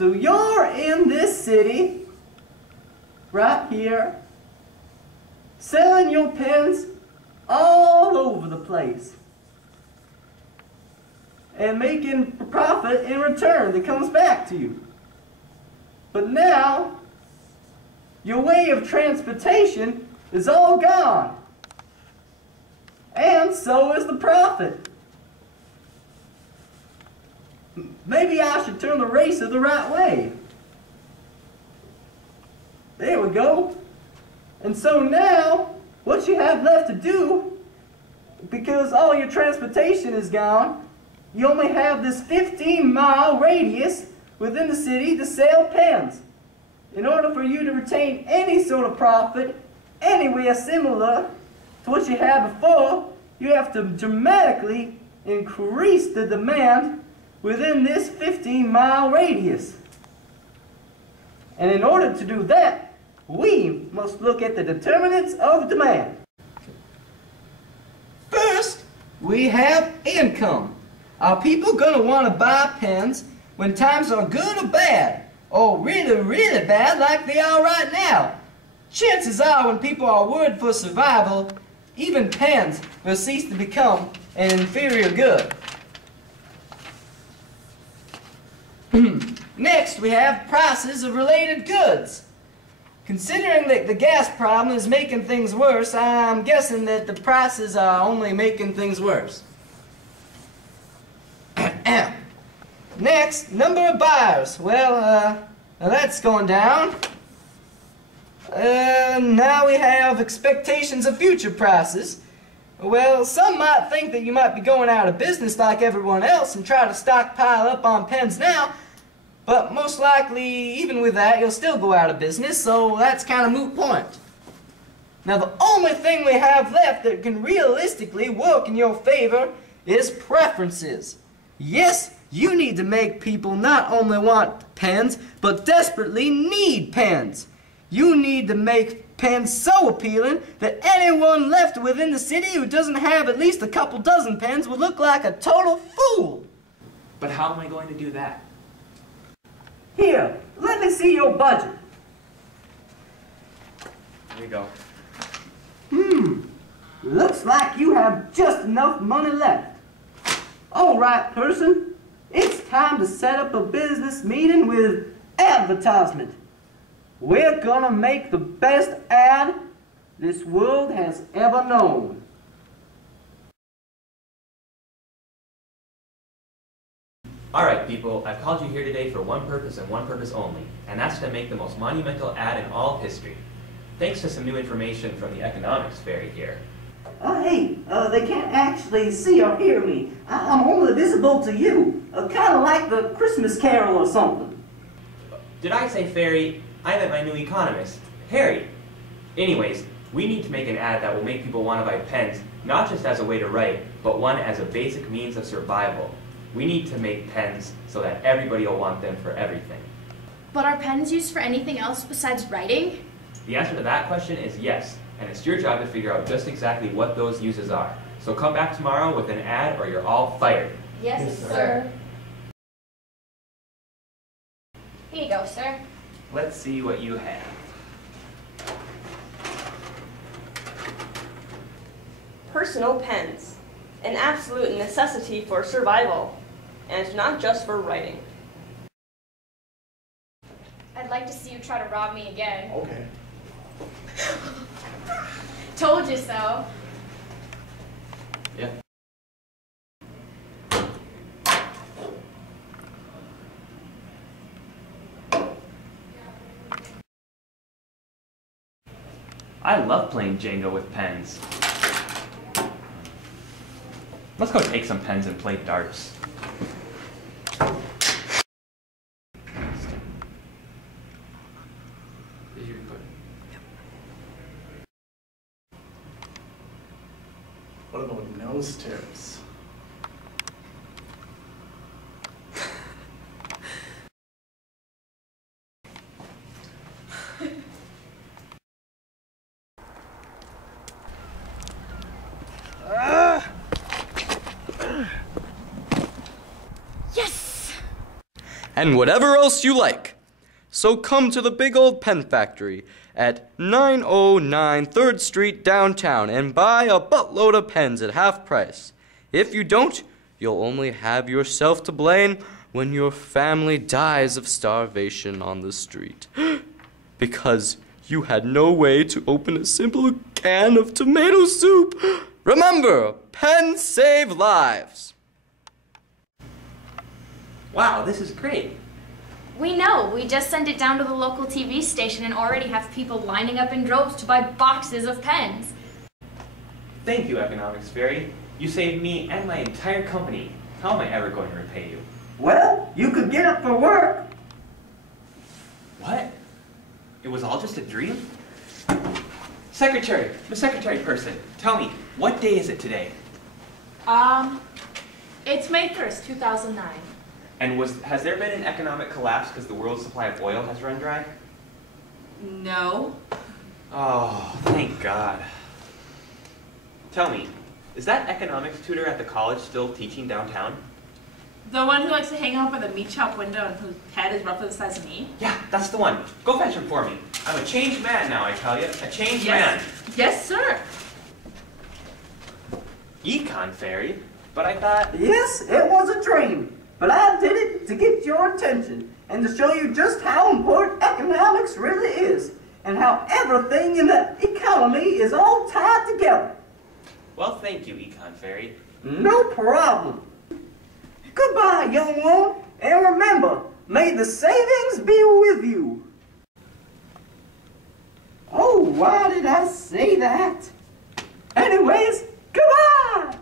So you're in this city, right here, selling your pens all over the place and making a profit in return that comes back to you. But now, your way of transportation is all gone. And so is the profit. Maybe I should turn the racer the right way. There we go. And so now, what you have left to do, because all your transportation is gone, you only have this 15-mile radius within the city to sell pens. In order for you to retain any sort of profit, anywhere similar to what you had before, you have to dramatically increase the demand within this 15-mile radius. And in order to do that, we must look at the determinants of demand. First, we have income. Are people going to want to buy pens when times are good or bad? Or really, really bad like they are right now? Chances are when people are worried for survival, even pens will cease to become an inferior good. Next, we have prices of related goods. Considering that the gas problem is making things worse, I'm guessing that the prices are only making things worse. Next, number of buyers. Well, that's going down. Now we have expectations of future prices. Well, some might think that you might be going out of business like everyone else and try to stockpile up on pens now, but most likely, even with that, you'll still go out of business, so that's kind of moot point. Now, the only thing we have left that can realistically work in your favor is preferences. Yes, you need to make people not only want pens, but desperately need pens. You need to make pens so appealing that anyone left within the city who doesn't have at least a couple dozen pens would look like a total fool. But how am I going to do that? Here, let me see your budget. Here you go. Looks like you have just enough money left. All right, person, it's time to set up a business meeting with advertisement. We're gonna make the best ad this world has ever known. Alright people, I've called you here today for one purpose and one purpose only, and that's to make the most monumental ad in all of history. Thanks to some new information from the economics fairy here. Hey, they can't actually see or hear me. I'm only visible to you, kind of like the Christmas Carol or something. Did I say fairy? I meant my new economist, Harry. Anyways, we need to make an ad that will make people want to buy pens, not just as a way to write, but one as a basic means of survival. We need to make pens so that everybody will want them for everything. But are pens used for anything else besides writing? The answer to that question is yes, and it's your job to figure out just exactly what those uses are. So come back tomorrow with an ad or you're all fired. Yes, sir. Here you go, sir. Let's see what you have. Personal pens, an absolute necessity for survival, and not just for writing. I'd like to see you try to rob me again. Okay. Told you so. Yeah. I love playing Jenga with pens. Let's go take some pens and play darts. Did you record? What about nose tips? Yes! and whatever else you like. So come to the Big Old Pen Factory at 909 3rd Street downtown and buy a buttload of pens at half price. If you don't, you'll only have yourself to blame when your family dies of starvation on the street. Because you had no way to open a simple can of tomato soup. Remember, pens save lives. Wow, this is great. We know. We just sent it down to the local TV station and already have people lining up in droves to buy boxes of pens. Thank you, Economics Fairy. You saved me and my entire company. How am I ever going to repay you? Well, you could get up for work. What? It was all just a dream? Secretary, the secretary person, tell me, what day is it today? It's May 1st, 2009. And has there been an economic collapse because the world's supply of oil has run dry? No. Oh, thank God. Tell me, is that economics tutor at the college still teaching downtown? The one who likes to hang out by the meat shop window and whose head is roughly the size of me? Yeah, that's the one. Go fetch him for me. I'm a changed man now, I tell you. A changed man. Yes, sir. Econ Fairy? But I thought... Yes, it was a dream. But I did it to get your attention and to show you just how important economics really is and how everything in the economy is all tied together. Well, thank you, Econ Fairy. No problem. Goodbye, young one, and remember, may the savings be with you. Oh, why did I say that? Anyways, goodbye!